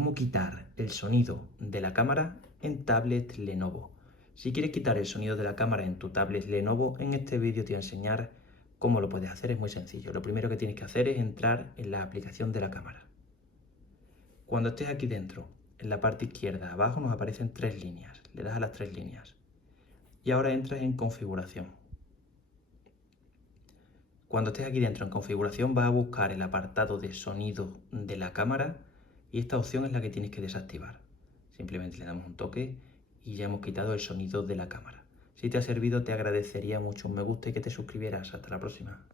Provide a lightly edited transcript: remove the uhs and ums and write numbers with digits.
cómo quitar el sonido de la cámara en tablet Lenovo. Si quieres quitar el sonido de la cámara en tu tablet Lenovo, en este vídeo te voy a enseñar cómo lo puedes hacer. Es muy sencillo. Lo primero que tienes que hacer es entrar en la aplicación de la cámara. Cuando estés aquí dentro, en la parte izquierda abajo nos aparecen tres líneas. Le das a las tres líneas. Y ahora entras en configuración. Cuando estés aquí dentro en configuración vas a buscar el apartado de sonido de la cámara y esta opción es la que tienes que desactivar. Simplemente le damos un toque y ya hemos quitado el sonido de la cámara. Si te ha servido te agradecería mucho un me gusta y que te suscribieras. Hasta la próxima.